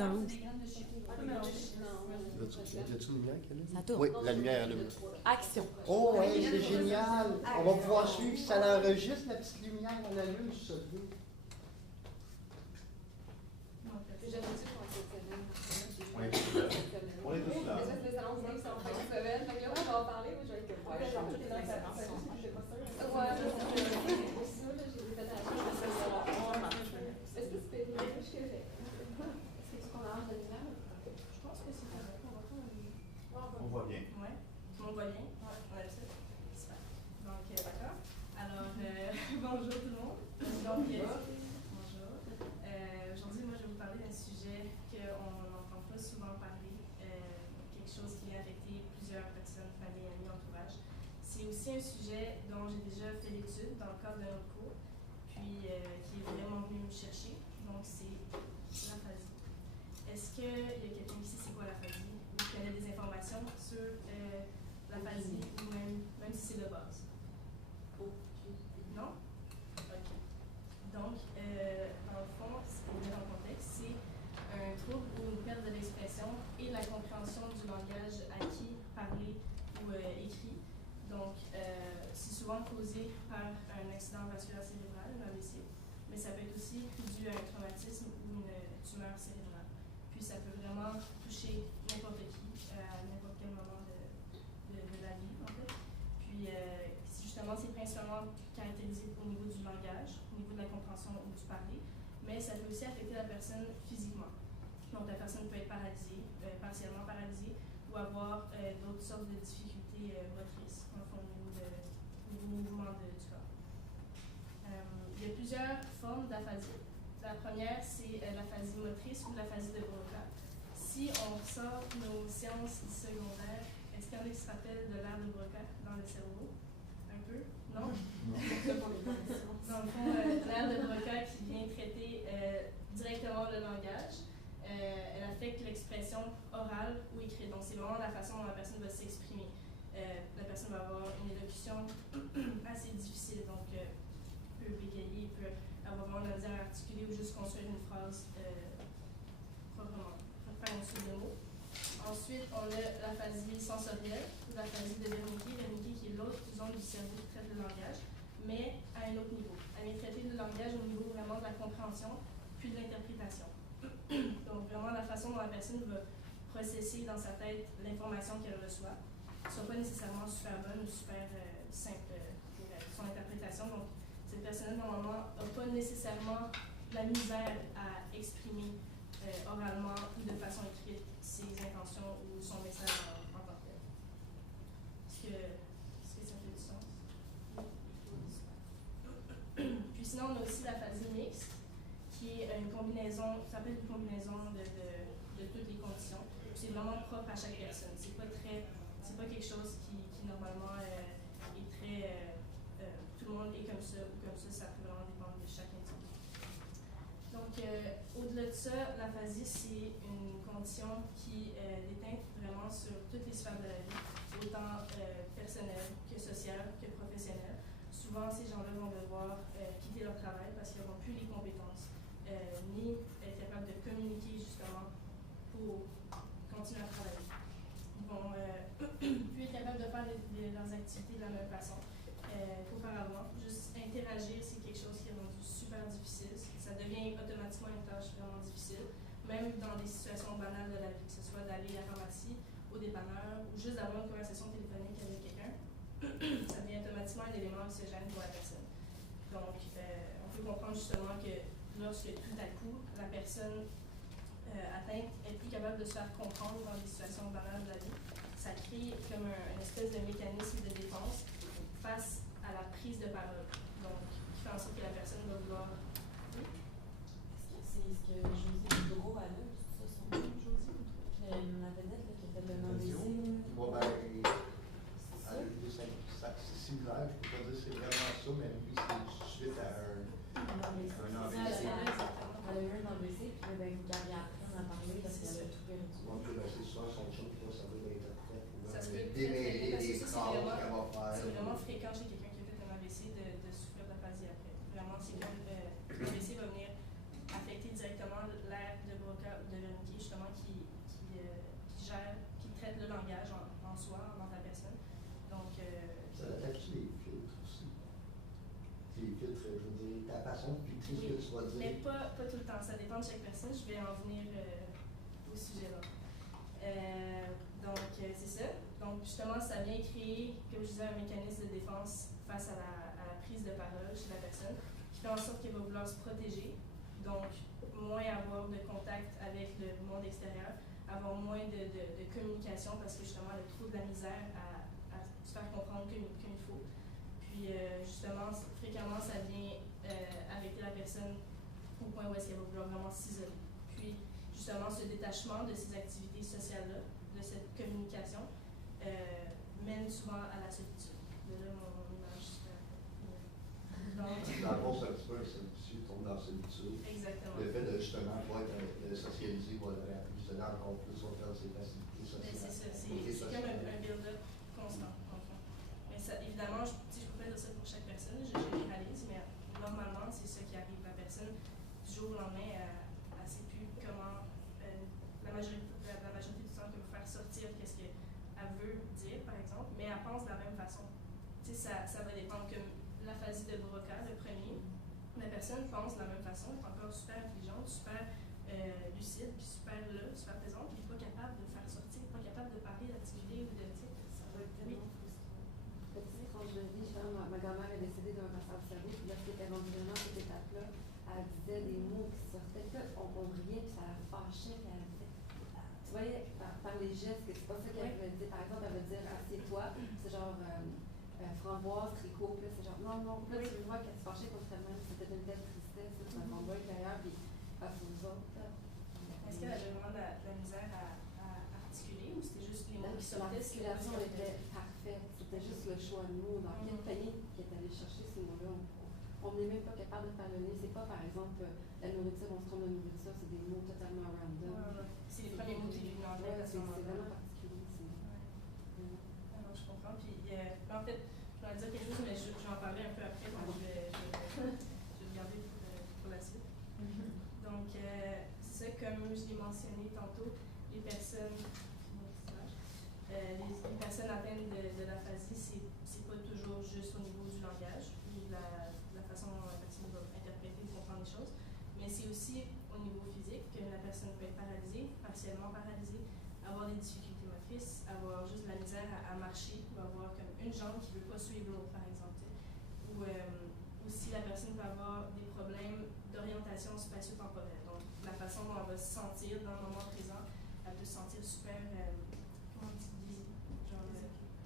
dans l'eau. Y a-t-il une lumière qui allume? Ça tourne. Oui, la lumière allume. Action. Oh, ouais, c'est génial! On va pouvoir suivre, ça l'enregistre, la petite lumière, on allume sur ça. Oui, on est tous là. On voit bien. Oui, tout le monde voit bien? Oui, on a ça. Super. Donc, d'accord. Alors, bonjour tout le monde. Donc, bonjour. Aujourd'hui, moi, je vais vous parler d'un sujet qu'on n'entend pas souvent parler, quelque chose qui a affecté plusieurs personnes, familles, amis, entourage. C'est aussi un sujet dont j'ai déjà fait l'étude dans le cadre d'un autre cours, puis qui est vraiment venu me chercher. Donc, c'est l'aphasie. Est-ce qu'il y a quelqu'un qui sait c'est quoi l'aphasie ou qui connaît des informations sur l'aphasie ou même si c'est de base? Non? OK. Donc, dans le fond, pour mettre en contexte, c'est un trouble ou une perte de l'expression et la compréhension du langage acquis, parlé ou écrit. Donc, c'est souvent causé par un accident vasculaire cérébral, un AVC, mais ça peut être aussi dû à un traumatisme ou une tumeur cérébrale. Puis ça peut vraiment toucher n'importe qui à n'importe quel moment de la vie, en fait. Puis justement, c'est principalement caractérisé au niveau du langage, au niveau de la compréhension ou du parler, mais ça peut aussi affecter la personne physiquement. Donc la personne peut être paralysée, partiellement paralysée, ou avoir d'autres sortes de difficultés motrices, au niveau mouvement du corps. Il y a plusieurs formes d'aphasie. La première, c'est l'aphasie motrice ou l'aphasie de Broca. Si on sort nos sciences secondaires, est-ce qu'il y en a qui se rappellent de l'aire de Broca dans le cerveau? Un peu? Non? Dans le fond, l'aire de Broca qui vient traiter directement le langage, elle affecte l'expression orale ou écrite. Donc, c'est vraiment la façon dont la personne va s'exprimer. La personne va avoir une élocution assez difficile, donc peut bégayer, peut avoir vraiment de la misère à articuler ou juste construire une phrase proprement, faire une suite de mots. Ensuite, on a l'aphasie sensorielle, ou l'aphasie de Wernicke. Wernicke qui est l'autre zone du cerveau qui traite le langage, mais à un autre niveau. Elle vient traiter le langage au niveau vraiment de la compréhension, puis de l'interprétation. Donc, vraiment la façon dont la personne va processer dans sa tête l'information qu'elle reçoit ne soit pas nécessairement super bonne ou super simple pour son interprétation. Donc, cette personne, normalement, n'a pas nécessairement la misère à exprimer oralement ou de façon écrite ses intentions ou son message en tant que tel. Est-ce que ça fait du sens? Puis sinon, on a aussi l'aphasie mixte, qui est une combinaison, ça peut être une combinaison de toutes les conditions. C'est vraiment propre à chaque personne. C'est pas quelque chose qui normalement est très tout le monde est comme ça ou comme ça peut vraiment dépendre de chaque individu. Donc, au-delà de ça, l'aphasie, c'est une condition qui déteint vraiment sur toutes les sphères de la vie, autant personnelle que sociale que professionnelle. Souvent, ces gens-là vont devoir quitter leur travail parce qu'ils n'auront plus les compétences, ni être capables de communiquer justement pour continuer à travailler. Ils vont plus être capables de faire leurs activités de la même façon qu'auparavant. Juste interagir, c'est quelque chose qui est rendu super difficile. Ça devient automatiquement une tâche vraiment difficile, même dans des situations banales de la vie, que ce soit d'aller à la pharmacie, au dépanneur, ou juste d'avoir une conversation téléphonique avec quelqu'un. Ça devient automatiquement un élément anxiogène pour la personne. Donc, on peut comprendre justement que lorsque tout à coup, la personne atteinte est plus capable de se faire comprendre dans des situations banales de la vie, ça crée comme une espèce de mécanisme de défense face à la prise de parole. Donc, qui fait en sorte que la personne va vouloir. Oui? C'est ce que Josie Gros a là, c'est ça son nom, Josie? La vedette qui a fait le nom des signes. C'est similaire, je ne peux pas dire que c'est vraiment ça, mais oui, c'est suite à un AVC. Elle a eu un AVC, puis Gabi après en a parlé parce qu'elle a tout perdu. C'est ça, son chum, ça veut être très Ça se peut démêler parce que les ça, phrases qu'elle va faire. c'est vraiment fréquent chez quelqu'un qui a fait un AVC de souffrir d'aphasie après. Vraiment, c'est comme l'AVC va venir affecter directement l'aire chaque personne, je vais en venir au sujet là. Donc, c'est ça. Donc, justement, ça vient créer, comme je disais, un mécanisme de défense face à la prise de parole chez la personne, qui fait en sorte qu'elle va vouloir se protéger, donc moins avoir de contact avec le monde extérieur, avoir moins de communication parce que justement, elle a trop de la misère à se faire comprendre comme il faut. Puis, justement, fréquemment, ça vient arrêter la personne au point où est-ce qu'elle va vouloir vraiment s'isoler. Puis, justement, ce détachement de ces activités sociales-là, de cette communication, mène souvent à la solitude. De là, mon image. Donc, Dans le fond, c'est un petit peu un solitude, tombe dans la solitude. exactement. Le fait de justement pouvoir être socialisé va isoler encore plus, va faire ses facilités Mais sociales. c'est ça, c'est comme un build-up constant, en fond. Mais ça, évidemment, je ne peux pas dire ça pour chaque personne, je généralise, mais normalement, c'est ça qui arrive. La personne, du jour au lendemain, elle ne sait plus comment, la majorité du temps, comme faire sortir qu'est-ce qu'elle veut dire, par exemple, mais elle pense de la même façon. Tu sais, ça va dépendre, comme l'aphasie de Broca, le premier, la personne pense de la même façon, est encore super intelligente, super lucide, puis super là, super présente, puis pas capable de faire sortir, pas capable de parler d'activité ou de type. Ça va être tellement frustrant. Petite tranche de vie, justement, ma grand-mère est décédée d'un cancer du cerveau, puis lorsqu'elle était rendue vraiment à cette étape-là, elle disait des mots qui sortaient, puis là, on riait, puis ça la fâchait, puis elle disait, tu voyais par les gestes que c'est pas ça qu'elle voulait dire. Par exemple, elle veut dire assieds-toi, c'est genre framboise, tricot, puis là, c'est genre non, puis là, tu le vois qu'elle se fâchait contre elle-même, c'était une telle tristesse, ça s'en va intérieur, puis à vous autres. Est-ce qu'elle avait vraiment de la misère à articuler ou c'était juste les mots qui sortaient? L'articulation était parfaite, c'était juste le choix de mots. Dans quelle famille qui est allée chercher ces mots-là, on n'est même pas capable de faire le lien. C'est pas, par exemple, la nourriture, on se trompe de nourriture, c'est des mots totalement random. C'est les premiers mots qui viennent en tête à ce moment-là. C'est vraiment particulier. Alors, je comprends. Puis, en fait, je vais dire quelque chose, mais je vais en parler un peu après, donc je vais le garder pour la suite. Donc, c'est ça, comme je l'ai mentionné tantôt, les personnes atteintes de l'aphasie, c'est pas toujours juste au niveau du langage ou la façon dont la personne va interpréter ou comprendre les choses, mais c'est aussi au niveau physique que la personne peut être paralysée, partiellement paralysée, avoir des difficultés motrices, avoir juste de la misère à marcher, ou avoir comme une jambe qui ne veut pas suivre l'autre, par exemple. Ou aussi, la personne peut avoir des problèmes d'orientation spatio-temporelle. Donc, la façon dont elle va se sentir dans le moment présent, elle peut se sentir super, comment on dit,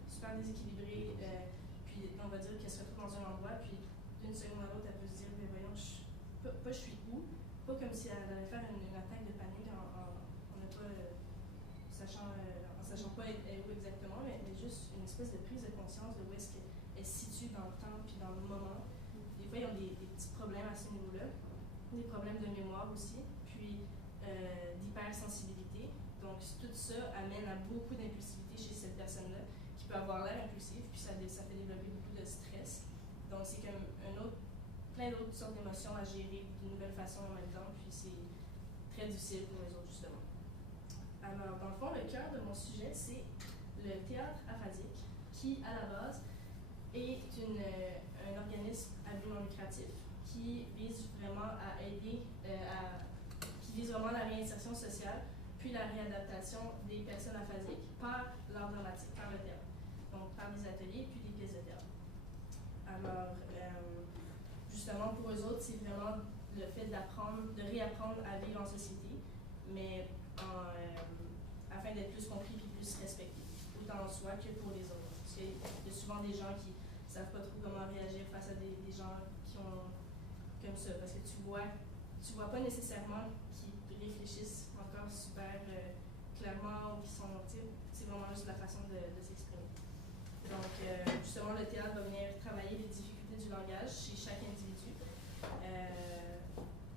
super déséquilibrée. Puis, on va dire qu'elle se retrouve dans un endroit, puis d'une seconde à l'autre, elle peut se dire, mais voyons, pas je suis où, pas comme si elle allait faire une attaque de panique en ne pas sachant pas où exactement, mais juste une espèce de prise de conscience de où est-ce qu'elle se situe dans le temps puis dans le moment. Des fois, ils ont des petits problèmes à ce niveau-là, des problèmes de mémoire aussi, puis d'hypersensibilité. Donc, tout ça amène à beaucoup d'impulsivité chez cette personne-là, qui peut avoir l'air impulsive, puis ça fait développer beaucoup de stress. Donc, c'est comme plein d'autres sortes d'émotions à gérer d'une nouvelle façon en même temps, puis c'est très difficile pour les autres, justement. Alors, dans le fond, le cœur de mon sujet, c'est le théâtre aphasique, qui, à la base, est un organisme à but non lucratif qui vise vraiment à aider, qui vise vraiment la réinsertion sociale, puis la réadaptation des personnes aphasiques par l'art dramatique, par le théâtre. Donc, par des ateliers, puis des pièces de théâtre. Alors, justement, pour eux autres, c'est vraiment le fait de réapprendre à vivre en société, mais afin d'être plus compris et plus respecté, autant en soi que pour les autres. Parce qu'il y a souvent des gens qui ne savent pas trop comment réagir face à des gens qui ont comme ça, parce que tu vois pas nécessairement qu'ils réfléchissent encore super clairement ou qu'ils sont, c'est vraiment juste la façon de s'exprimer. Donc, justement, le théâtre va venir travailler les difficultés du langage chez chaque individu,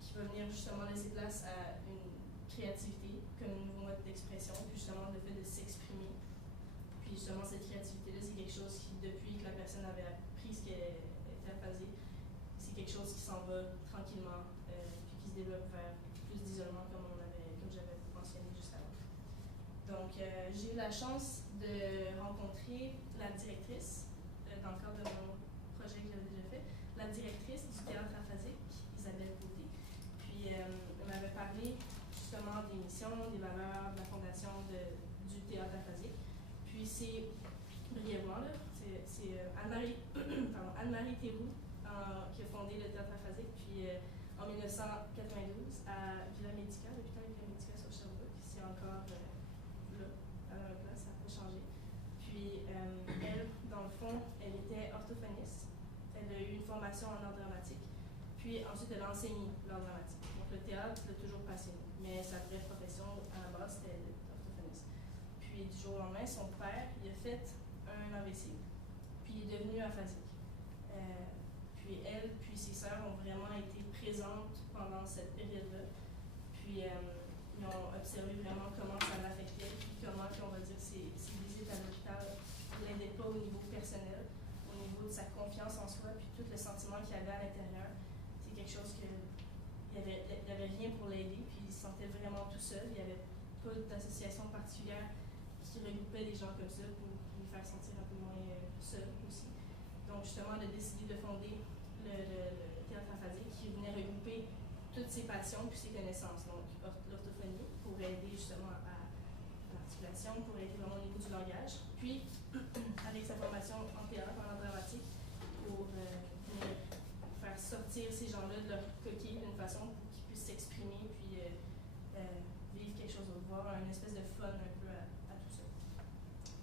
qui va venir justement laisser place à une créativité comme un nouveau mode d'expression, puis justement le fait de s'exprimer. Puis justement, cette créativité-là, c'est quelque chose qui, depuis que la personne avait appris ce qu'elle était aphasique, c'est quelque chose qui s'en va tranquillement, puis qui se développe vers plus d'isolement, comme j'avais mentionné juste avant. Donc, j'ai eu la chance de rencontrer la directrice, dans le cadre de mon projet que j'avais déjà fait, la directrice du théâtre aphasique, Isabelle Côté. Puis, elle m'avait parler justement des missions, des valeurs, de la fondation du théâtre aphasique. Puis c'est, brièvement, là, c'est Anne-Marie Théroux qui a fondé le théâtre aphasique, puis en 1992 à Villa Médica, l'hôpital Villa Médica sur Sherbrooke. C'est encore là, à la même place, ça n'a pas changé. Puis elle, dans le fond, elle était orthophoniste. Elle a eu une formation en art dramatique. Puis ensuite, elle a enseigné l'art dramatique. Donc le théâtre l'a toujours passionné. Mais sa vraie profession, à la base, c'était orthophoniste. Puis du jour au lendemain, son père, il a fait un AVC. Puis il est devenu aphasique. Puis elle, puis ses sœurs ont vraiment été présentes pendant cette période-là. Puis ils ont observé vraiment comment ça l'affectait, puis comment, on va dire, ses visites à l'hôpital ne l'aidaient pas au niveau personnel, au niveau de sa confiance en soi, puis tout le sentiment qu'il avait à l'intérieur. C'est quelque chose que il n'y avait rien pour l'aider, puis il se sentait vraiment tout seul. Il n'y avait pas d'association particulière qui regroupait des gens comme ça pour lui faire sentir un peu moins seul aussi. Donc justement, elle a décidé de fonder le théâtre aphasique qui venait regrouper toutes ses passions puis ses connaissances. Donc l'orthophonie pour aider justement à l'articulation, pour aider vraiment au niveau du langage. Puis avec sa formation en théâtre, en art dramatique, pour venir faire sortir ces gens-là de leur coquille d'une façon pour qu'ils puissent s'exprimer puis vivre quelque chose d'autre, voir une espèce de fun un peu à tout ça.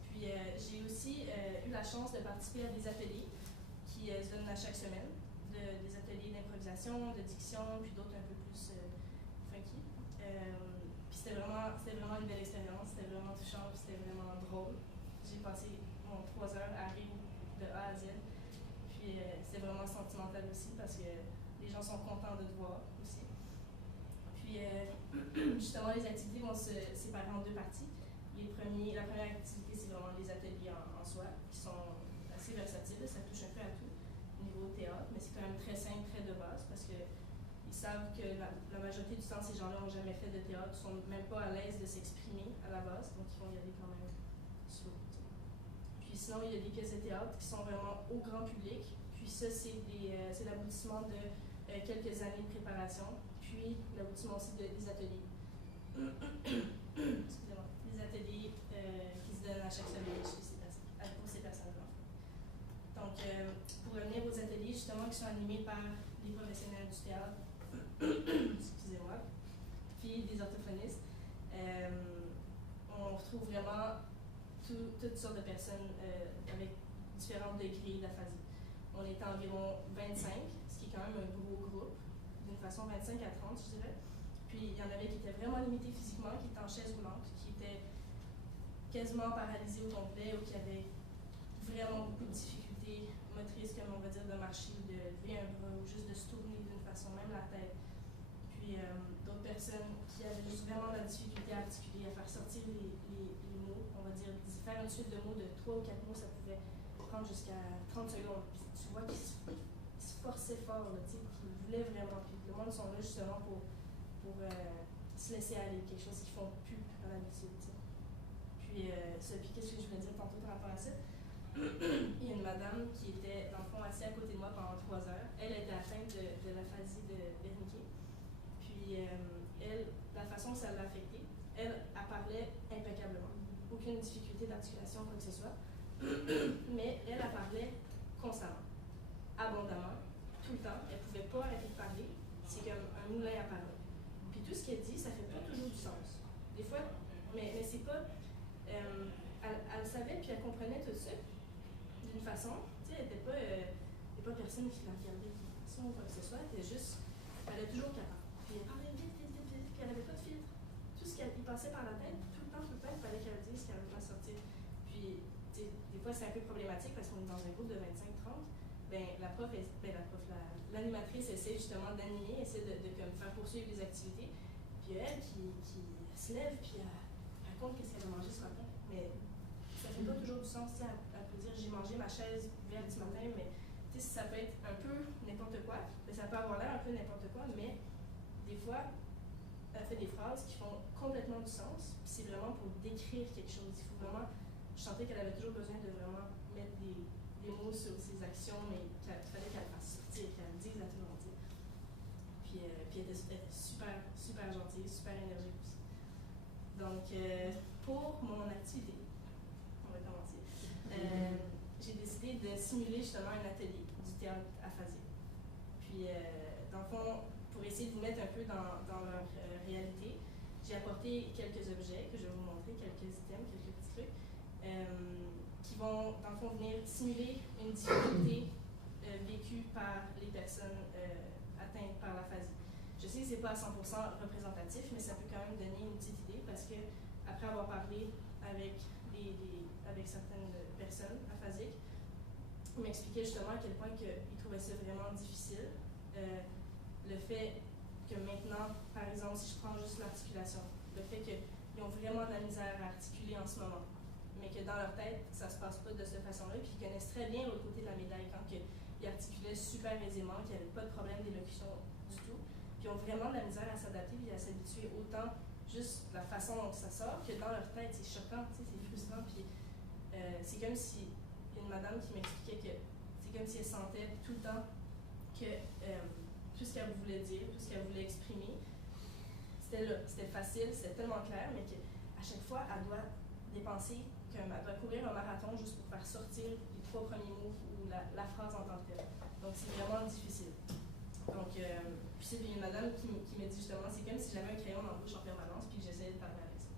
Puis j'ai aussi eu la chance de participer à des ateliers qui se donnent à chaque semaine, des ateliers d'improvisation, de diction, puis d'autres un peu plus funky. Puis c'était vraiment une belle expérience, c'était vraiment touchant, c'était vraiment drôle. J'ai passé 3 heures à rire de A à Z. Puis c'était vraiment sentimental aussi parce que les gens sont contents de te voir aussi. Puis justement, les activités vont se séparer en 2 parties. La première activité, c'est vraiment les ateliers en soi, qui sont assez versatiles, ça touche un peu à tout au niveau théâtre, mais c'est quand même très simple, très de base, parce qu'ils savent que la majorité du temps, ces gens-là n'ont jamais fait de théâtre, ne sont même pas à l'aise de s'exprimer à la base, donc ils vont y aller quand même slow. Puis sinon, il y a des pièces de théâtre qui sont vraiment au grand public, puis ça, c'est l'aboutissement de quelques années de préparation, puis l'aboutissement aussi des ateliers. Excusez-moi. Des ateliers qui se donnent à chaque semaine pour ces personnes-là. Donc, pour revenir aux ateliers, justement, qui sont animés par des professionnels du théâtre, excusez-moi, puis des orthophonistes, on retrouve vraiment toutes sortes de personnes avec différents degrés d'aphasie. On est environ 25, ce qui est quand même un gros groupe, d'une façon 25 à 30, je dirais. Puis il y en avait qui étaient vraiment limités physiquement, qui étaient en chaise roulante, qui étaient quasiment paralysés au complet ou qui avaient vraiment beaucoup de difficultés motrices, comme on va dire, de marcher, de lever un bras ou juste de se tourner d'une façon, même la tête. Puis d'autres personnes qui avaient juste vraiment la difficulté à articuler, à faire sortir les mots, on va dire, faire une suite de mots de 3 ou 4 mots, ça pouvait prendre jusqu'à 30 secondes. Puis tu vois qu'ils se forçaient fort, qu'ils voulaient vraiment. Puis le monde sont là justement pour se laisser aller, quelque chose qu'ils font plus à l'habitude. Puis qu'est-ce que je voulais dire tantôt par rapport à ça? Il y a une madame qui était, dans le fond, assise à côté de moi pendant 3 heures. Elle était atteinte de l'aphasie de Wernicke. Puis elle, la façon que ça l'a affectée, elle parlait impeccablement. Aucune difficulté d'articulation, quoi que ce soit. Mais elle parlait constamment, abondamment, tout le temps. Elle ne pouvait pas arrêter de parler. C'est comme un moulin à parler. Puis tout ce qu'elle dit, ça fait pas toujours du sens. Des fois, mais c'est pas... elle savait, puis elle comprenait tout ça d'une façon. Tu sais, elle n'était pas... il n'y a pas personne qui la regardait d'une façon ou quoi que ce soit. Elle était juste... Elle est toujours capable. Puis elle parlait vite, puis elle n'avait pas de filtre. Tout ce qui passait par la tête, tout le temps, il fallait qu'elle dise ce qu'elle avait pas sortir. Puis, tu sais, des fois, c'est un peu problématique parce qu'on est dans un groupe de 25-30. L'animatrice essaie justement d'animer, essaie de comme faire poursuivre les activités. Puis elle qui se lève, puis elle raconte qu'est-ce qu'elle a mangé ce matin. Mais ça fait pas toujours du sens. Elle peut dire j'ai mangé ma chaise verte ce matin, mais ça peut être un peu n'importe quoi. Ça peut avoir l'air un peu n'importe quoi, mais des fois, elle fait des phrases qui font complètement du sens. Puis c'est vraiment pour décrire quelque chose. Il faut vraiment. Je sentais qu'elle avait toujours besoin de vraiment mettre des mots sur ses actions, mais qu'il fallait qu'elle fasse sortir, qu'elle dise à tout le monde. Puis puis elle était super, super gentille, super énergique aussi. Donc, pour mon activité, on va commencer. J'ai décidé de simuler justement un atelier du théâtre aphasique. Puis, dans le fond, pour essayer de vous mettre un peu dans leur réalité, j'ai apporté quelques objets que je vais vous montrer, quelques items, quelques petits trucs, qui vont, dans le fond, venir simuler une difficulté vécue par les personnes atteintes par l'aphasie. Je sais que ce n'est pas à 100% représentatif, mais ça peut quand même donner une petite idée parce que, après avoir parlé avec certaines personnes aphasiques, ils m'expliquaient justement à quel point ils trouvaient ça vraiment difficile. Le fait que maintenant, par exemple, si je prends juste l'articulation, le fait qu'ils ont vraiment de la misère à articuler en ce moment, mais que dans leur tête, ça ne se passe pas de cette façon-là, puis qu'ils connaissent très bien l'autre côté de la médaille quand ils articulaient super aisément, qu'il n'y avait pas de problème d'élocution du tout, puis ils ont vraiment de la misère à s'adapter et à s'habituer autant juste la façon dont ça sort que dans leur tête, c'est choquant, c'est frustrant, puis c'est comme si une madame qui m'expliquait que c'est comme si elle sentait tout le temps que tout ce qu'elle voulait dire, tout ce qu'elle voulait exprimer, c'était là, c'était facile, c'était tellement clair, mais qu'à chaque fois, elle doit dépenser, elle doit courir un marathon juste pour faire sortir les 3 premiers mots ou la phrase en tant que telle. Donc, c'est vraiment difficile. Donc, puis c'est une madame qui me dit justement, c'est comme si j'avais un crayon dans la bouche en permanence, puis que j'essayais de parler avec ça.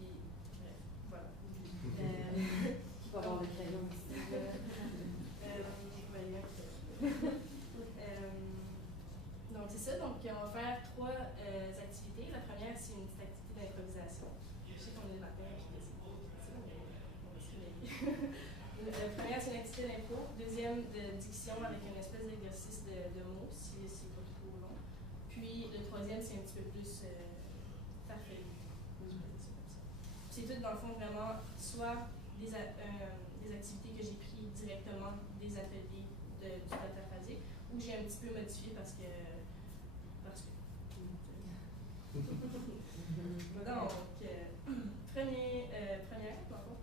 Puis, bref, voilà. Qui va avoir le crayon ici? Donc, c'est ça. Donc, on va faire 3 activités. La première, c'est une petite activité d'improvisation. Je sais qu'on est le matin, puis c'est ça, mais on va se réveiller. La première, c'est une activité d'impro. Deuxième, de diction avec une espèce d'exercice de mots, si c'est pas trop long. Puis, le troisième, c'est un petit peu plus farfelu. C'est tout, dans le fond, vraiment, soit des activités que j'ai prises directement des ateliers du théâtre aphasique, ou j'ai un petit peu modifié parce que. Donc, première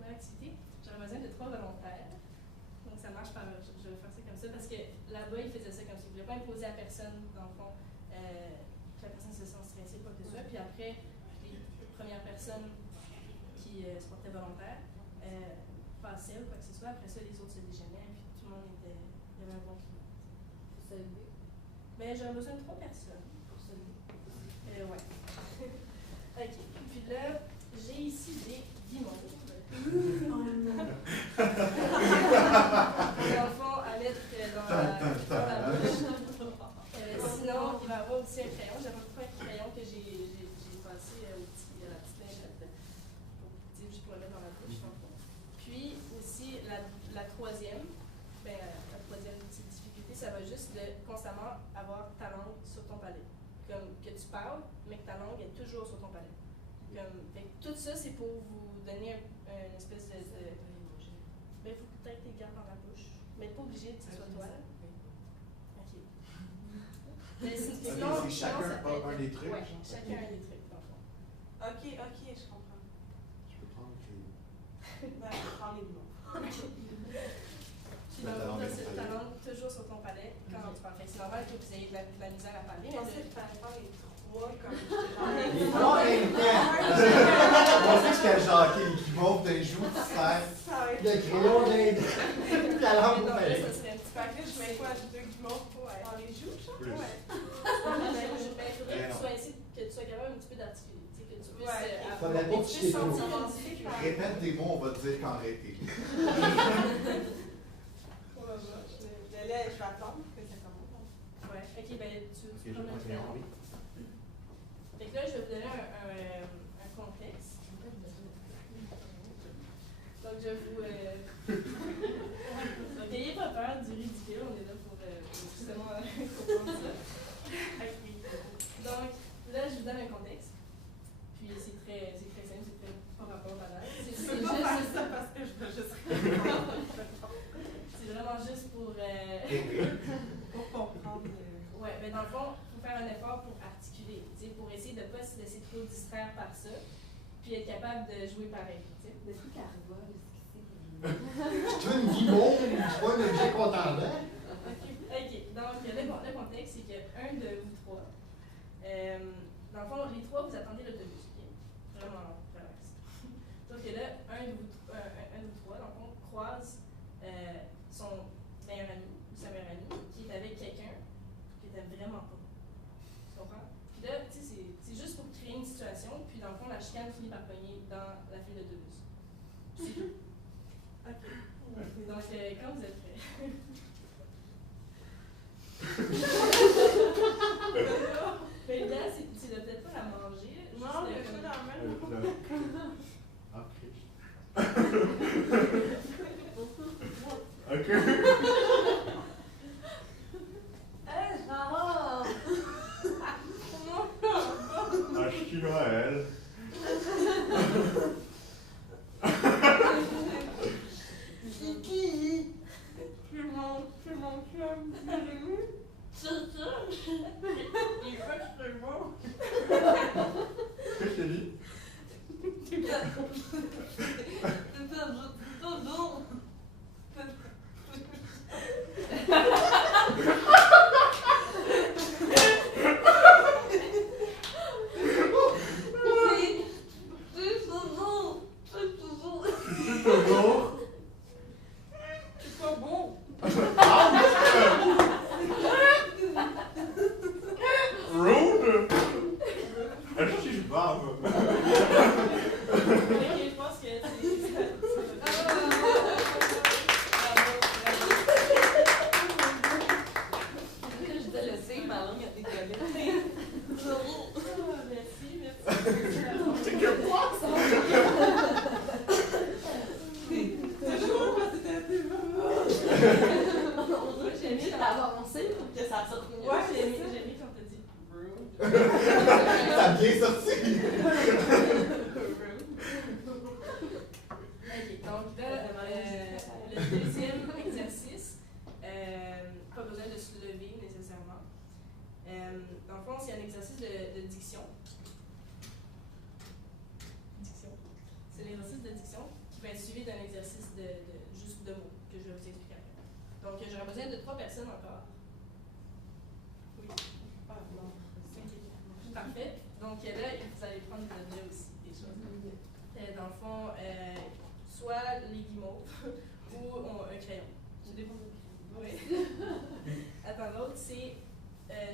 activité, j'aurais besoin de 3 volontaires. Donc, ça marche par. Je vais faire ça comme ça parce que là-bas, ils faisaient ça comme ça. Ils ne voulaient pas imposer à personne, dans le fond, que la personne se sente stressée, quoi que ce soit. Puis après, les premières personnes qui se portaient volontaires passaient ou quoi que ce soit. Après ça, les autres se déchaînaient, puis tout le monde était. Il y avait un bon climat. Pour se lever? Mais j'aurais besoin de 3 personnes. Pour se lever? Ouais. OK. Puis là, j'ai ici des guimauves. Oh non! Dans le fond, à mettre dans la bouche. Sinon, il va y avoir aussi un crayon. J'avais un crayon que j'ai passé à la petite lingette pour le mettre dans la bouche. Puis aussi, la troisième, la troisième petite difficulté, ça va juste de constamment avoir ta langue sur ton palais. Comme que tu parles, mais que ta langue est toujours sur ton palais. Fait que tout ça, c'est pour vous donner une espèce de. Il faut peut-être que tu les gardes dans la bouche. Mais pas obligé que ce soit toi. Là. OK. Mais sinon, si chacun a un des trucs. Oui, chacun a un des trucs, dans le fond. Ok, je comprends. Je peux prendre les. Ben, je prends les mots. Puis dans le fond, tu as ta langue toujours sur ton palais quand tu parles. Fait que c'est normal que vous ayez de la misère à parler. Je pensais que tu allais faire les 3 comme je Les 3 en même temps! Je pensais que j'étais Jacques qui monte d'un joue, qui serre. Le crayon d'un. La langue au palais. Ça serait un petit peu. Fait que là, je mets quoi? 2 guimauves dans les joues, genre? Plus. Ouais. Il faudrait que tu sois ici, que tu sois capable un petit peu d'articuler. Que tu puisses. Faudrait pas que tu t'étouffes. sentir une difficulté. Répète tes mots, on va te dire quand arrêter. Là, je vais attendre que ça commence. Ouais, ok, tu Ok, je prends prends le le crayon, oui. Fait que là, je vais vous donner un contexte. Donc, je vous. Donc, n'ayez pas peur du ridicule, on est là pour justement comprendre ça. Ok. Donc, là, je vous donne un contexte. Puis, c'est très simple, c'est très par rapport à l'air. Je peux pas faire ça parce que je veux juste C'est vraiment juste pour. pour comprendre. Ouais, mais dans le fond, il faut faire un effort pour articuler, pour essayer de ne pas se laisser trop distraire par ça, puis être capable de jouer pareil. Le truc à revoir, ce que Tu veux une guimauve, tu vois un objet contendant? OK, donc le contexte, c'est qu'un de vous 3 Dans le fond, les trois, vous attendez l'autobus. Okay? Vraiment relax. Sauf que là, un de vous trois, dans le fond, croise son meilleur ami ou sa meilleure amie qui est avec quelqu'un que t'aimes vraiment pas. Tu comprends? Puis là, tu sais, c'est juste pour créer une situation, puis dans le fond, la chicane finit par pogner dans la file d'autobus. C'est tout. OK. Donc, quand vous êtes prêts. Mais l'idéal, c'est de peut-être pas la manger. Non, mais je suis dans la même. Ok. Hey, ça va! Ah, je suis Noël. C'est qui? C'est mon chum. C'est ça? Il fait que c'est bon. Qu'est-ce que je t'ai dit? C'est ça, toujours. C'est pas bon. Rude! Est-ce que je bave? Ok, je pense que c'est. Je dois laisser ma langue à tes collègues. Merci. C'est que quoi ça? C'est chaud parce que t'es plus J'ai aimé t'as avancé pour que ça sorte. Ouais, j'ai aimé quand t'as dit rude. Ça a bien sorti! Ok, donc là, le deuxième exercice, pas besoin de se lever nécessairement. Dans le fond, c'est un exercice de diction. C'est l'exercice de diction qui va être suivi d'un exercice juste de mots que je vais vous expliquer après. Donc, j'aurai besoin de 3 personnes encore. Oui. Ah, non. Parfait. Donc là, vous allez prendre des objets aussi, des choses. Dans le fond, soit les guimauves ou un crayon. Je dépends du crayon. Oui. Attends, l'autre, c'est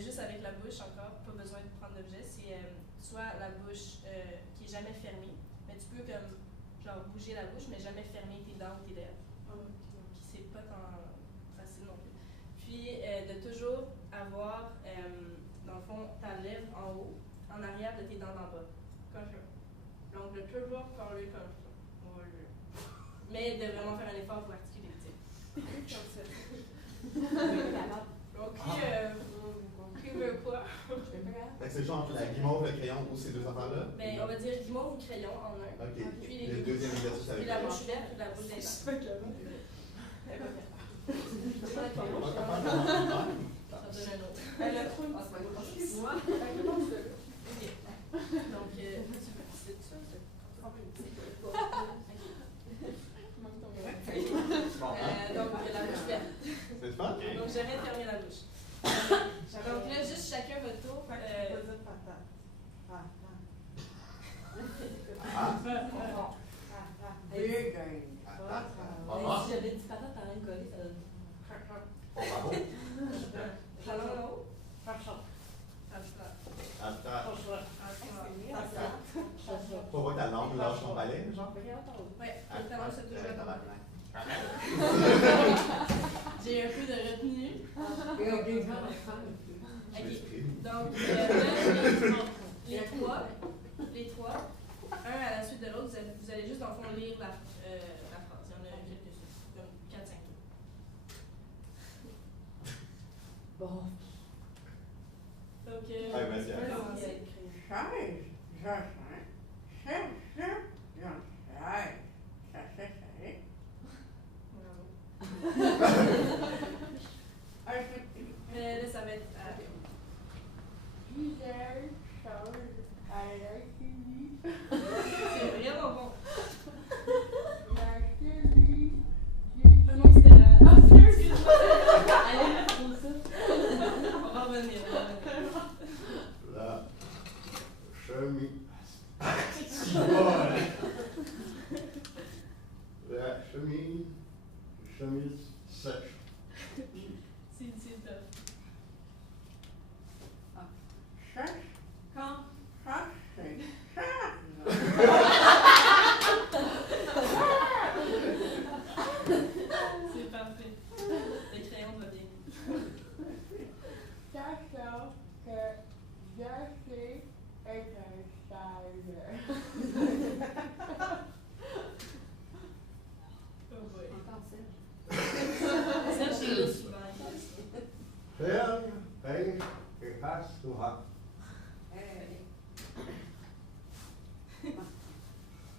juste avec la bouche encore, pas besoin de prendre d'objet. C'est soit la bouche qui est jamais fermée, mais tu peux comme genre bouger la bouche, mais jamais fermer tes dents ou tes lèvres. Puis c'est pas tant facile non plus. Puis de toujours avoir, dans le fond, ta lèvre en haut, en arrière de tes dents d'en bas. Comme ça. Donc de toujours parler comme ça. Voilà. Mais de vraiment faire un effort pour articuler, tu sais. Comme ça. Donc qui veut quoi? Fait que c'est genre la guimauve, le crayon ou ces deux affaires-là? Ben, on va dire guimauve ou crayon en un. Ok. Puis Le deuxième exercice avec puis la bouche ouverte ou la bouche d'être. On va faire comment? Ça donne un autre. Elle a trop une Ah, c'est pas grave. Moi, Ok. Donc, c'est ça, c'est donc, la bouche verte. C'est le fun? Donc, j'aurais fermé la bouche. Donc là, juste chacun votre tour. Si j'avais dit patate, t'aurais une collée, ça donne. La langue en haut. Faut voir ta langue lâche ton balai, genre? Ouais, les talons se touchent à ton balai. J'ai un peu de retenue. Ok. Donc, là, les trois, un à la suite de l'autre, vous allez juste, dans le fond, lire la phrase. Il y en a quelques-unes, comme 4-5. Bon. Donc, Ouais, vas-y, on va allez. commencer. Là, ça va être. Plusieurs choses à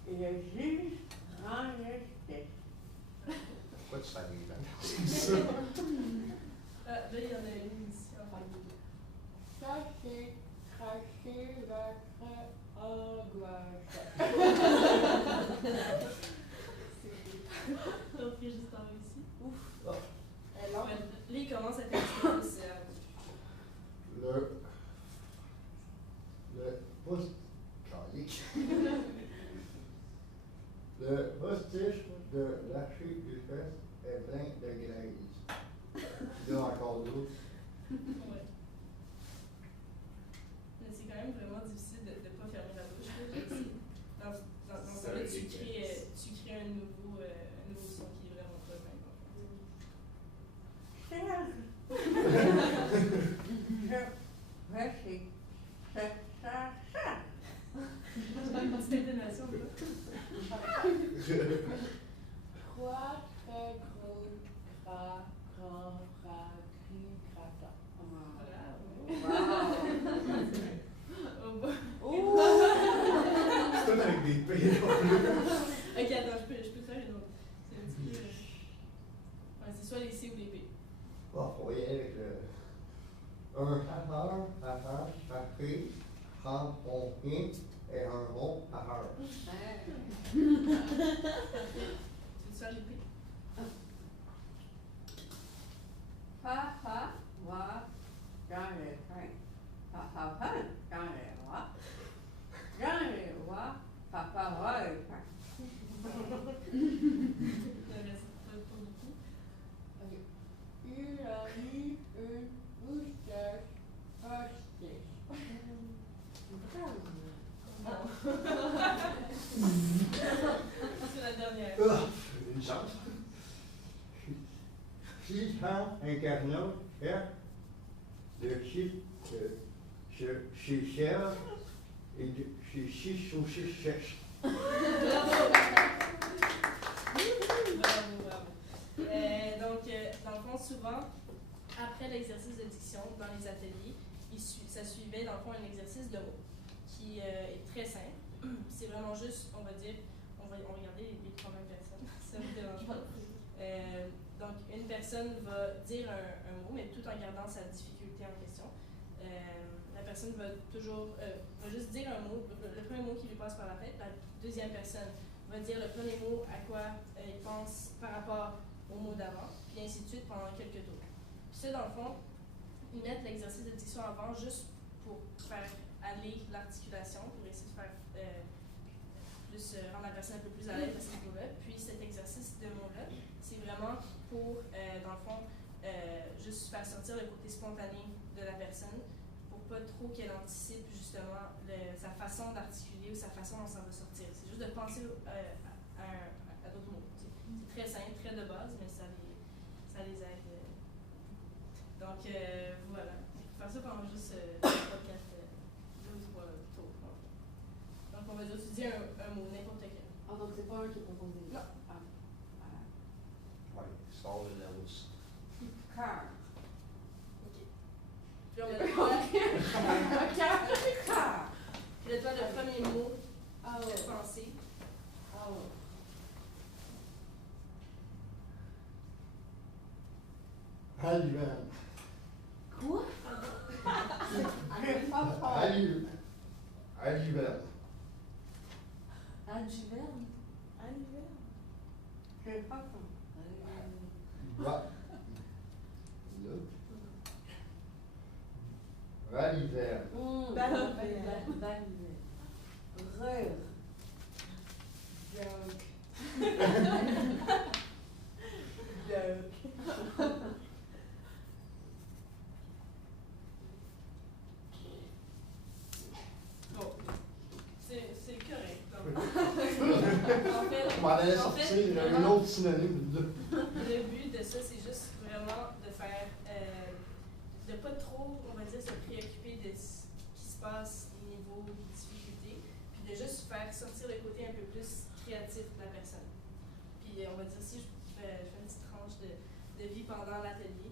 et le juge rend justice. Pourquoi tu fais des dents? Là, il y en a une ici en fait. Ça, c'est cracher votre angoisse. L'autre qui est juste en haut ici. Ouf. Ah. Elle est longue. Ouais, là, il commence à être un petit peu plus. Le pouce calique. Le postiche de l'archiduchesse est plein de graisse. Là encore d'autres. Ouais. Mais c'est quand même vraiment difficile de ne pas fermer la bouche. Là, je sais. Dans ce cas-là, tu crées un nouveau son qui est vraiment pas le même. Je vais c'est ça. Une petite intonation, là. Trois très gros grand cri grattant. Bravo. Wow. Oh, bah. C'est tout avec des P. Ok, attends, je peux faire une autre. C'est un petit peu. Ouais, c'est soit les C ou les P. Bon, on va y aller avec le. Un hacheur, après, prend on rien et un rond hacheur. Tu veux faire les P? Papa va dans le train. Papa va dans les rois. Dans les rois, papa va le train. Le reste, pas beaucoup. Il a mis une moustache postiche. C'est la dernière. Une chance. Si un internaute cherche le site chez Cherche et chez Chiche ou chez Cherche. Bravo. Donc, dans le fond, souvent, après l'exercice de diction dans les ateliers, ça suivait, dans le fond, un exercice de mots qui est très simple. C'est vraiment juste, on va dire, on va regarder les trois mêmes personnes, ça ne me dérange pas. Donc, une personne va dire un mot, mais tout en gardant sa difficulté en question. La personne va juste dire un mot, le premier mot qui lui passe par la tête. La deuxième personne va dire le premier mot à quoi il pense par rapport au mot d'avant, puis ainsi de suite pendant quelques tours. Puis ça, dans le fond, ils mettent l'exercice de diction avant juste pour faire aller l'articulation, pour essayer de faire rendre la personne un peu plus à l'aise à ce niveau-là. Puis cet exercice de mots-là, c'est vraiment pour, dans le fond, juste faire sortir le côté spontané de la personne pour pas trop qu'elle anticipe justement sa façon d'articuler ou sa façon dont ça va sortir. C'est juste de penser à d'autres mots. C'est très simple, très de base, mais ça les aide. Donc voilà. On peut faire ça pendant juste 2 ou 3 tours. Donc on va dire, tu dis un mot, n'importe quel. Ah, donc c'est pas un qui est proposé. Non. Ah. Ouais, sort de la hausse. Car. OK. Puis on a Car. Puis là, toi, le premier mot Ah de ouais. penser. Ah ouais. Adjuvant. Quoi? J'ai pas peur. Adjuvant. Adjuverne? J'ai pas peur. Valiverne. Reur. Joke. Bon. C'est correct. En On m'en allait fait, sortir vraiment, un autre synonyme de. le but de ça, c'est juste vraiment de faire, de pas trop, on va dire, se préoccuper de ce qui se passe au niveau difficulté, puis de juste faire sortir le côté un peu plus créatif de la personne. Puis on va dire, si je fais une petite tranche de vie pendant l'atelier,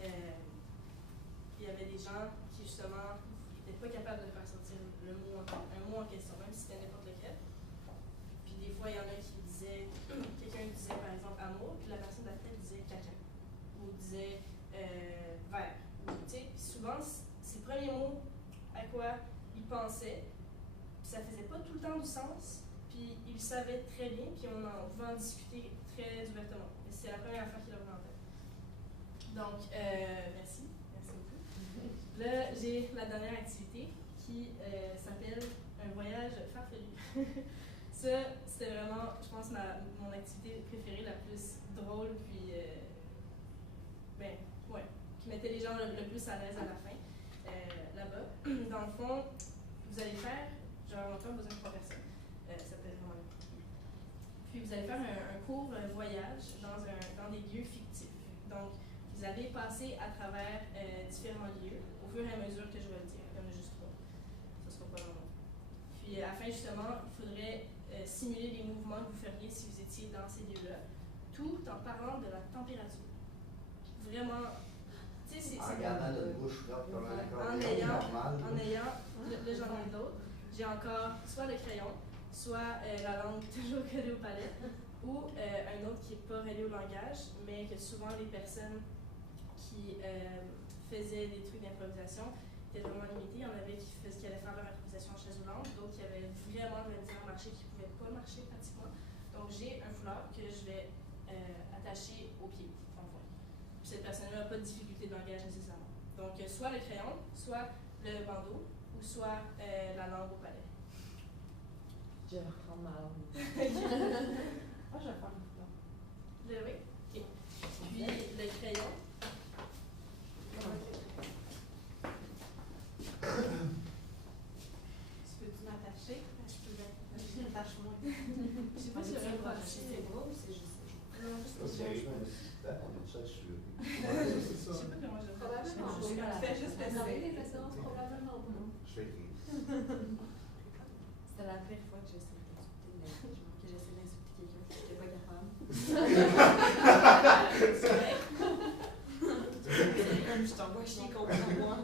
il y avait des gens qui justement n'étaient pas capables de faire sortir un mot en question, même si c'était n'importe lequel. Puis le temps du sens, puis il le savait très bien, puis on pouvait en discuter très ouvertement. C'est la première fois qu'il l'a en tête. Donc, merci beaucoup. Là, j'ai la dernière activité qui s'appelle un voyage farfelu. Ça, c'était vraiment, je pense, mon activité préférée, la plus drôle, puis, qui mettait les gens le plus à l'aise à la fin, là-bas. Dans le fond, vous allez faire, genre, encore besoin de 3 personnes, ça peut être vraiment. Puis vous allez faire un court voyage dans des lieux fictifs. Donc, vous allez passer à travers différents lieux au fur et à mesure que je vais le dire. Il y en a juste 3. Ça ne sera pas long. Puis à la fin, justement, il faudrait simuler les mouvements que vous feriez si vous étiez dans ces lieux-là, tout en parlant de la température. Vraiment, tu sais, c'est... En gardant notre bouche ouverte comme un En accordion normal. là j'en ai d'autres. J'ai encore soit le crayon, soit la langue toujours collée au palais, ou un autre qui n'est pas relié au langage, mais que souvent les personnes qui faisaient des trucs d'improvisation étaient vraiment limitées. Il y en avait qui allaient faire leur improvisation en chaise roulante, d'autres qui avaient vraiment de la misère à marcher, qui ne pouvaient pas marcher pratiquement. Donc j'ai un foulard que je vais attacher au pied, en fond. Puis cette personne-là n'a pas de difficulté de langage nécessairement. Donc soit le crayon, soit le bandeau, ou soit la langue au palais. Je vais reprendre ma langue. Moi, je vais faire le foulard. Oui? OK. Puis le crayon. Tu peux-tu m'attacher? Je peux bien. Attache-moi. Je sais pas si j'aurais pas attaché. C'est bras ou c'est juste Non, juste Ça, c'est un assistant, on est ça sûr. Je sais pas comment je vais Probablement. attacher. Tu fais juste Vous avez essayer. des références? Probablement pas. Je fais rire. C'était la pire fois que j'essaie d'insulter quelqu'un, je n'étais pas capable. Comme je t'envoie chier contre moi.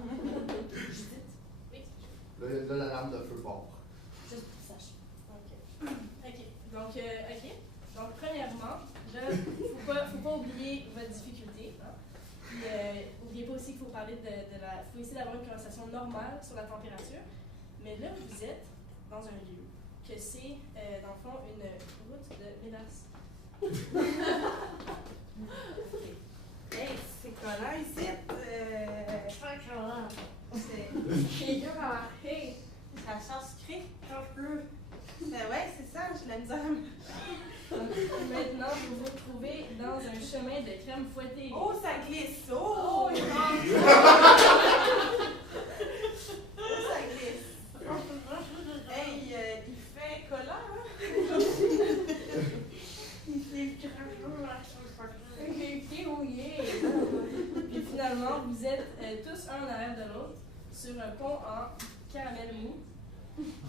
Oui. Là, la lame de feu part. Juste pour que ça sache. OK. Donc, premièrement, là, faut pas oublier votre difficulté. Hein. Puis, n'oubliez pas aussi qu'il faut parler faut essayer d'avoir une conversation normale sur la température. Mais là, vous êtes dans un lieu que c'est, dans le fond, une route de mélasse. Hey, c'est collant ici. C'est Quelqu'un va hey, ça change sucré. Ben ouais, c'est ça, j'ai la misère. maintenant, vous vous trouvez dans un chemin de crème fouettée. Oh, ça glisse. Oh, il ça glisse. Hey, il fait collant, hein? Il fait Puis finalement, vous êtes tous un en arrière de l'autre sur un pont en caramel mou.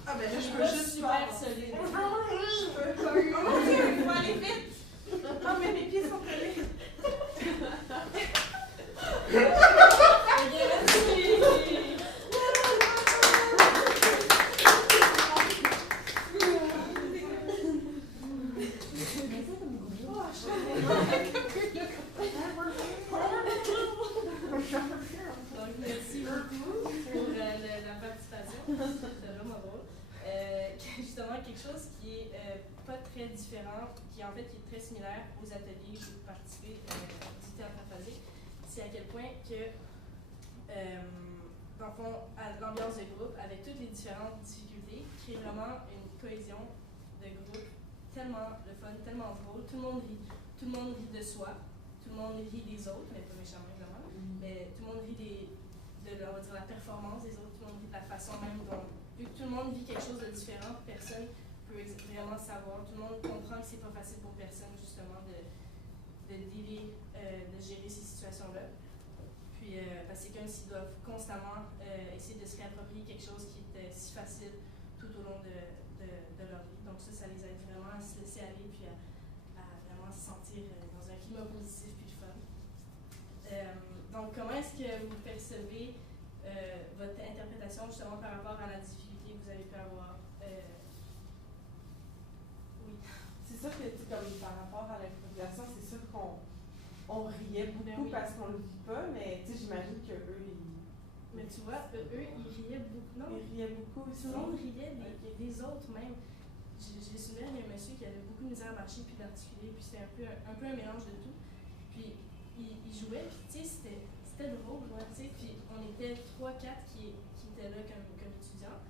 Ah ben là, je peux Pas juste super faire. solide. Je peux. Oh mon Dieu, il faut aller vite. Oh, mais mes pieds sont collés. Donc, merci beaucoup pour la participation. C'était vraiment drôle. Justement, quelque chose qui est pas très différent, qui en fait qui est très similaire aux ateliers où vous participez du théâtre aphasique, c'est à quel point que, dans le fond, l'ambiance de groupe, avec toutes les différentes difficultés, crée vraiment une cohésion de groupe tellement le fun, tellement drôle. Tout le monde rit de soi, tout le monde rit des autres, mais pas méchamment évidemment. Mais tout le monde rit de on va dire, la performance des autres, tout le monde rit de la façon même dont, vu que tout le monde vit quelque chose de différent, personne peut vraiment savoir, tout le monde comprend que c'est pas facile pour personne justement de dealer, de gérer ces situations-là. Puis, parce que c'est comme s'ils doivent constamment essayer de se réapproprier quelque chose qui était si facile tout au long de leur vie. Donc ça les aide vraiment à se laisser aller puis à vraiment se sentir dans un climat positif puis le fun. Donc, comment est-ce que vous percevez votre interprétation justement par rapport à la difficulté que vous avez pu avoir? Oui. C'est sûr que, comme par rapport à l'improvisation, c'est sûr qu'on riait beaucoup Ben oui. parce qu'on le vit pas, mais j'imagine qu'eux, Mais tu vois, eux, ils riaient beaucoup. Non, Il riait beaucoup aussi. tout le monde riait des autres même. J'ai souvenir, il y a un monsieur qui avait beaucoup de misère à marcher puis d'articuler, puis c'était un peu un mélange de tout. Puis il jouait, puis tu sais, c'était drôle, ouais, tu sais. Puis on était 3-4 qui étaient là comme étudiants.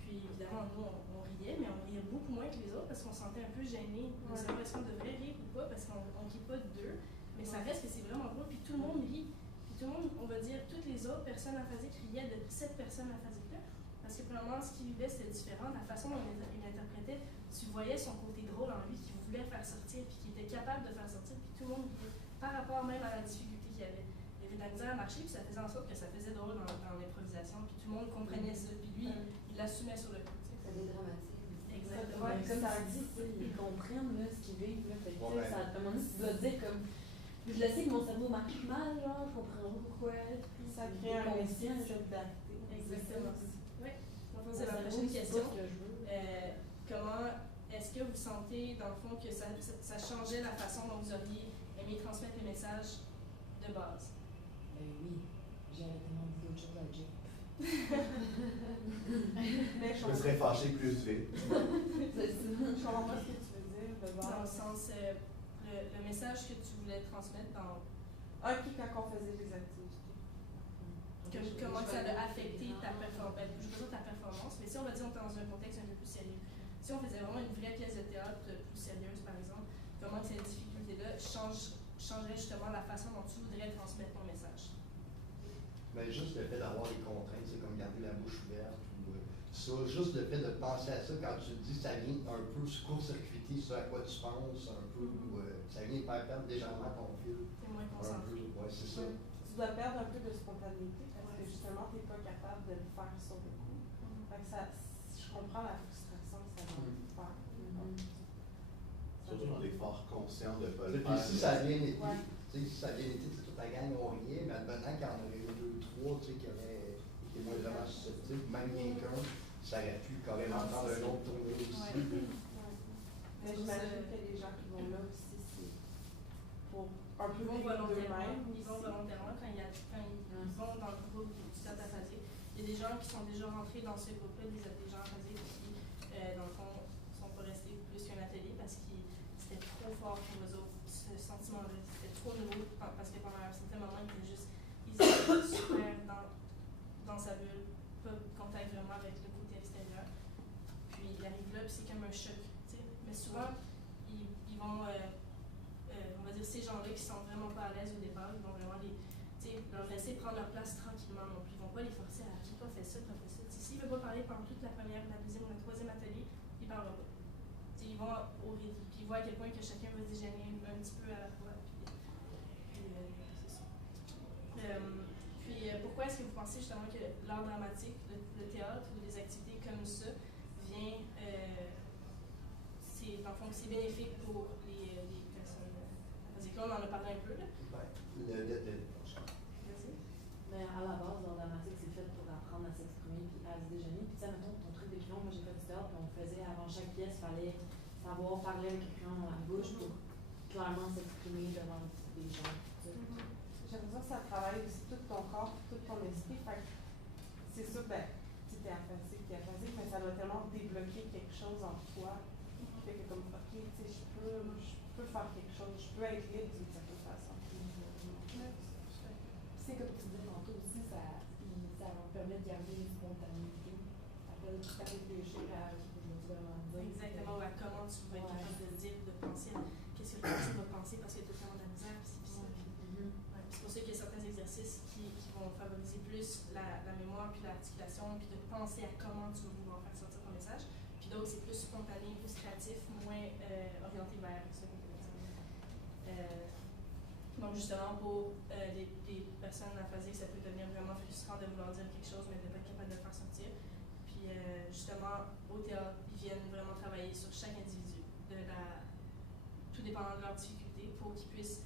Puis évidemment, nous, on riait, mais on riait beaucoup moins que les autres parce qu'on se sentait un peu gênés. On se demandait est-ce qu'on devrait rire ou pas parce qu'on ne rit pas d'eux. Mais ça reste que c'est vraiment drôle, puis tout le monde rit. Puis tout le monde, on va dire, toutes les autres personnes aphasiques riaient de cette personne aphasique-là. Parce que premièrement, ce qu'il vivait, c'était différent. La façon dont il interprétait, tu voyais son côté drôle en lui, qu'il voulait faire sortir, puis qu'il était capable de faire sortir, puis tout le monde riait. Par rapport même à la difficulté qu'il avait. Il avait de la misère à marcher, puis ça faisait en sorte que ça faisait drôle dans l'improvisation, puis tout le monde comprenait ça, puis lui, il l'assumait sur le coup. Ça dédramatise. Exactement. Ouais, comme tu dis, ils comprennent là, ce qu'ils vivent. Là, fait que, Ouais. ça, à un moment donné, tu dois dire comme. Je le sais que mon cerveau marche mal, genre, je comprends pas pourquoi. Ça crée un conscient d'adapter. Exactement. Oui. Donc, c'est ma Mon prochaine cerveau, question. c'est pas ce que je veux. Comment est-ce que vous sentez, dans le fond, que ça changeait la façon dont vous auriez aimé transmettre les messages de base? Oui, j'aurais tellement dit d'autres choses à dire. Mais Je me serais fâché plus vite. C'est ça. Je comprends pas ce que tu veux dire de Dans le base. sens, le message que tu voulais transmettre dans Ok, quand on faisait des activités. comment ça a affecté ta performance. Je veux dire ta performance, mais si on va dire on était dans un contexte un peu plus sérieux. Si on faisait vraiment une vraie pièce de théâtre plus sérieuse, par exemple, comment cette difficulté-là changerait justement la façon dont tu voudrais transmettre ton message? Mais juste le fait d'avoir des contraintes, c'est comme garder la bouche ouverte ou ça, juste le fait de penser à ça quand tu te dis ça vient un peu court-circuiter ce à quoi tu penses, un peu, ou ça vient faire perdre légèrement ton fil. T'es moins Un concentré. peu, ouais, c'est ça. Tu dois perdre un peu de spontanéité parce que justement, tu n'es pas capable de le faire sur le coup. Fait que je comprends la frustration que ça va faire. Surtout dans des forts conscients de ne pas Et le puis faire. si ça a bien été, Ouais. tu sais, si ça a bien été, toute la gang on riait, mais advenant qu'il y en aurait eu 2, 3, tu sais, qui auraient été moins vraiment susceptibles, même rien qu'un, ça aurait pu carrément prendre un autre tournée aussi. Mais j'imagine que les gens qui vont là aussi, c'est pour un peu Ils vont vivre volontairement, d'eux-mêmes. ils vont volontairement quand ils vont dans le groupe du théâtre aphasique. Il y a des gens qui sont déjà rentrés dans ce groupe-là, des gens aphasiques qui, dans le fond, ne sont pas restés plus qu'un atelier parce que c'était trop fort pour eux autres, ce sentiment-là. C'était trop nouveau parce que pendant un certain moment, ils étaient super dans sa bulle, pas de contact vraiment avec le côté extérieur. Puis ils arrivent là, puis c'est comme un choc. T'sais. Mais souvent, ils vont, on va dire, ces gens-là qui sont vraiment pas à l'aise au départ, ils vont vraiment leur laisser prendre leur place tranquillement. Donc, ils vont pas les forcer à qui pas fait ça, pas fait ça. S'ils ne veulent pas parler pendant toute la première, la deuxième ou la troisième atelier, ils ne parleront pas. T'sais, ils vont au rythme, puis ils voient à quel point que chacun va déjeuner un petit peu à la fois. Puis c'est ça. Pourquoi est-ce que vous pensez justement que l'art dramatique, le théâtre ou des activités comme ça vient, dans le fond, c'est bénéfique pour les personnes? Parce que là, on en a parlé un peu, là. Vas-y. Mais à la base, l'art dramatique, c'est fait pour apprendre à s'exprimer puis à se déjeuner. Puis, tu sais, mettons, ton truc d'écrivain, moi j'ai fait du théâtre, puis on faisait avant chaque pièce, il fallait savoir parler avec quelqu'un dans la bouche pour clairement s'exprimer devant des gens. J'ai l'impression que ça travaille aussi tout ton corps, tout ton esprit. Fait que c'est sûr, ben, tu es aphasique, mais ça doit tellement débloquer quelque chose en toi. Qui fait que comme, ok, tu sais, je peux faire quelque chose, je peux être libre d'une certaine façon. C'est comme tu disais tantôt aussi, ça va permettre de garder une spontanéité. Ça fait réfléchir à ce que je veux vraiment dire. Exactement, à comment tu vas être capable de dire, de penser à qu'est-ce que le personne va penser parce que tu as tellement de la misère, puis ça. C'est pour ça qu'il y a certains exercices qui vont favoriser plus la mémoire, puis l'articulation, puis de penser à comment tu vas pouvoir faire sortir ton message. Puis d'autres, c'est plus spontané, plus créatif, moins orienté vers ce côté-là. Donc justement, pour les personnes aphasiques, ça peut devenir vraiment frustrant de vouloir dire quelque chose, mais de ne pas être capable de le faire sortir. Puis justement, au théâtre, ils viennent vraiment travailler sur chaque individu, tout dépendant de leur difficulté, pour qu'ils puissent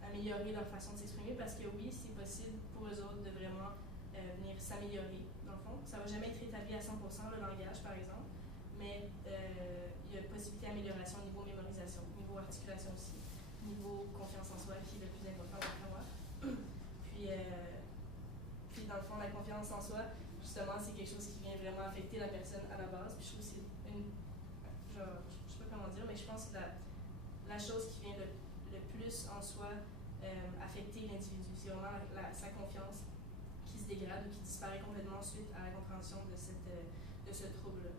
améliorer leur façon de s'exprimer, parce que oui, c'est possible pour eux autres de vraiment venir s'améliorer, dans le fond. Ça ne va jamais être établi à 100%, le langage, par exemple, mais il y a possibilité d'amélioration au niveau mémorisation, au niveau articulation aussi, au niveau confiance en soi, qui est le plus important d'après moi. Puis dans le la confiance en soi, justement, c'est quelque chose qui vient vraiment affecter la personne à la base. Puis je trouve que c'est genre, je sais pas comment dire, mais je pense que la chose qui vient le plus en soi affecter l'individu, c'est vraiment sa confiance qui se dégrade ou qui disparaît complètement suite à la compréhension de ce trouble-là.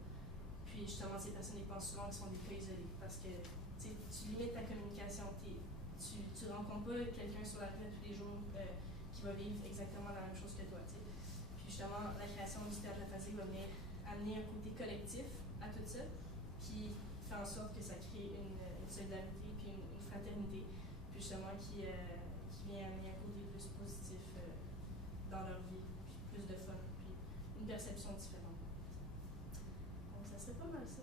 Puis justement, ces personnes, ils pensent souvent qu'ils sont des cas isolés parce que tu limites ta communication, tu rencontres pas quelqu'un sur la rue tous les jours qui va vivre exactement la même chose que toi. T'sais. Puis justement, la création du théâtre aphasique va venir amener un côté collectif à tout ça, qui fait en sorte que ça crée une solidarité puis une fraternité, puis justement qui vient amener un côté plus positif dans leur vie, puis plus de fun, puis une perception différente. Donc ça serait pas mal ça.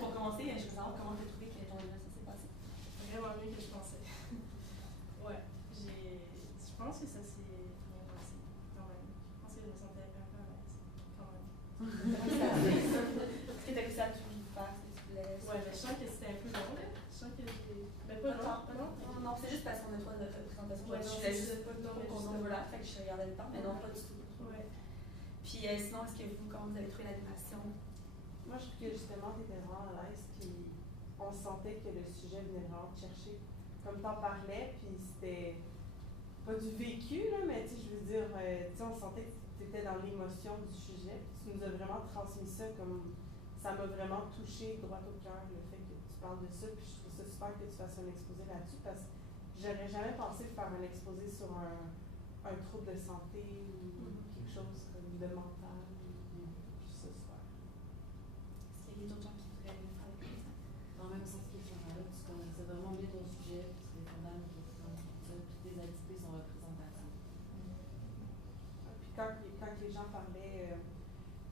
Pour commencer, je veux savoir comment tu as trouvé que ton anniversaire s'est passé. Vraiment mieux que je pensais. Ouais, je pense que ça s'est bien passé quand même. Je pense que je me sentais un peu à l'aise quand même. Est-ce que tu as réussi à tout faire ce que tu voulais? Ouais, mais je sens que c'était un peu long là. Je sens que j'ai. Mais pas long, pas long. Non, c'est juste parce qu'on a 3 heures de présentation. Ouais, je c'est voulais juste pas le temps, mais qu'on juste overlap, fait que je regardais le temps, mais non, pas du tout. Ouais. Puis sinon, est-ce que comment vous avez trouvé l'animation? Moi, je trouve que justement, tu étais vraiment à l'aise, puis on sentait que le sujet venait vraiment te chercher. Comme t'en parlais, puis c'était pas du vécu, là, mais tu sais, je veux dire, on sentait que tu étais dans l'émotion du sujet, puis tu nous as vraiment transmis ça comme. Ça m'a vraiment touché droit au cœur, le fait que tu parles de ça, puis je trouve ça super que tu fasses un exposé là-dessus, parce que j'aurais jamais pensé faire un exposé sur un trouble de santé ou quelque chose comme de mental. C'est super. Est-ce qu'il y a d'autres gens qui voudraient nous parler de ça? Dans le même sens que Chantal, tu connaissais vraiment bien ton sujet, puis tu répondais à mes questions, toutes tes activités sont représentatives. Puis quand les gens parlaient,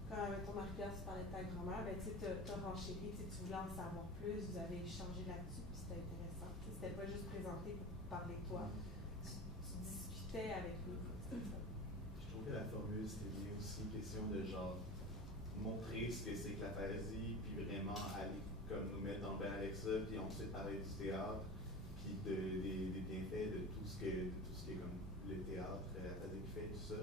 quand ton Marie-Pierre, tu parlais de ta grand-mère, ben tu as renchéri, tu voulais en savoir plus, vous avez échangé là-dessus, puis c'était intéressant. C'était pas juste présenté pour parler de toi, tu discutais avec nous. Je trouve que la formule, c'était bien aussi question de genre montrer ce que c'est que l'aphasie, puis vraiment aller comme nous mettre dans le bain avec ça, puis ensuite parler du théâtre, puis des bienfaits de tout ce que comme le théâtre aphasique fait, tout ça.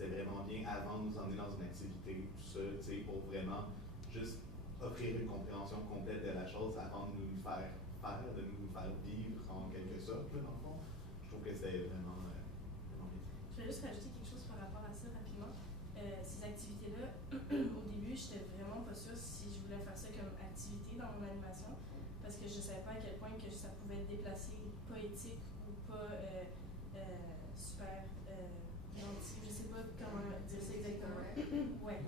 C'était vraiment bien avant de nous emmener dans une activité, tout ça, tu sais, pour vraiment juste offrir une compréhension complète de la chose avant de nous faire faire, de nous faire vivre en quelque sorte, là, dans le fond. Je trouve que c'était vraiment bien. Je vais juste rajouter quelque chose par rapport à ça rapidement. Ces activités-là, au début, j'étais vraiment pas sûre si je voulais faire ça comme activité dans mon animation, parce que je savais pas à quel point que ça pouvait être déplacé, poétique ou pas super gentil. Je sais pas comment dire ça exactement. Ouais.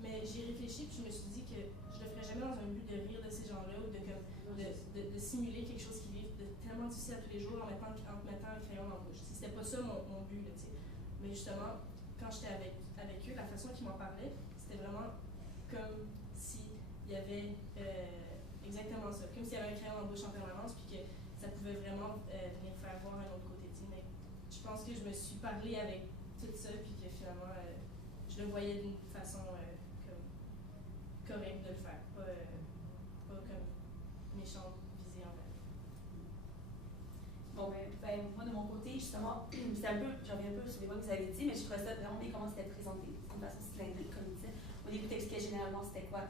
Mais j'ai réfléchi puis je me suis dit que je le ferais jamais dans un but de rire de ces gens-là ou de simuler quelque chose qui vit tellement difficile à tous les jours en te mettant un crayon dans la bouche. C'était pas ça mon but, là, t'sais. Mais justement, quand j'étais avec eux, la façon qu'ils m'en parlaient, c'était vraiment comme s'il y avait exactement ça. Comme s'il y avait un crayon dans la bouche en permanence puis que ça pouvait vraiment venir faire voir un autre côté. Mais je pense que je me suis parlé avec tout ça puis que finalement, je le voyais d'une façon comme correcte de le faire, pas comme méchante visée envers. Bon, ben, moi de mon côté, justement, c'était un peu, j'en reviens un peu sur les mots que vous avez dit, mais je trouvais ça vraiment bien comment c'était présenté. C'est une façon cylindrique, comme il disait. Au début, tu expliquais généralement c'était quoi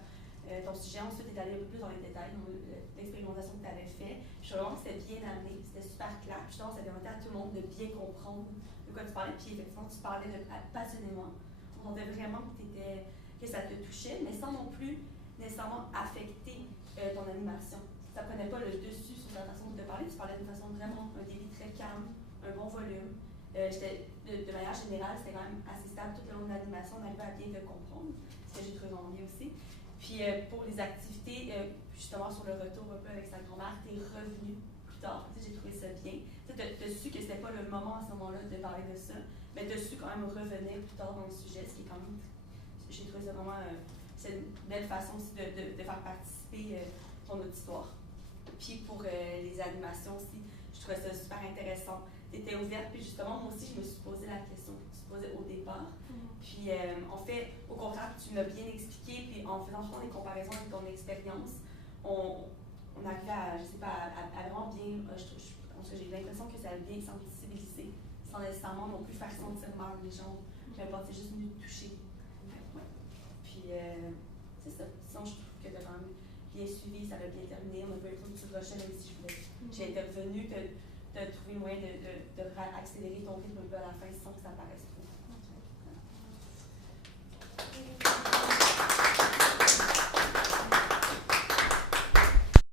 ton sujet. Ensuite, tu es allé un peu plus dans les détails, dans l'expérimentation que tu avais fait. Je trouvais vraiment que c'était bien amené, c'était super clair. Puis justement, ça permettait à tout le monde de bien comprendre de quoi tu parlais. Puis effectivement, tu parlais passionnément. On sentait vraiment que ça te touchait, mais sans non plus nécessairement affecter ton animation. Ça prenait pas le dessus sur ta façon de parler, tu parlais d'une façon vraiment, un débit très calme, un bon volume. De manière générale, c'était quand même assez stable tout le long de l'animation, on arrivait à bien te comprendre, ce que j'ai trouvé vraiment bien aussi. Puis pour les activités, justement sur le retour un peu avec sa grand-mère, t'es revenu plus tard, j'ai trouvé ça bien. Tu as su que c'était pas le moment à ce moment-là de parler de ça, mais tu as su quand même revenir plus tard dans le sujet, ce qui est quand même, j'ai trouvé ça vraiment, c'est une belle façon aussi de faire participer ton auditoire. Puis pour les animations aussi, je trouvais ça super intéressant étais ouverte, puis justement, moi aussi, je me suis posé la question que tu posais au départ. Puis, en fait, au contraire, tu m'as bien expliqué, puis en faisant souvent des comparaisons avec ton expérience, on arrivait à, je sais pas, à vraiment bien, j'ai l'impression que ça a bien sensibilisé, sans nécessairement non plus faire sentir mal les gens. Peu importe, c'est juste mieux de toucher. Ouais. Puis, c'est ça. Sinon, je trouve que tu as quand même bien suivi, ça a bien terminé. On a pas eu trop de petites rochettes, même si j'ai intervenu, tu as trouvé moyen de accélérer ton rythme un peu à la fin sans que ça paraisse trop. Okay.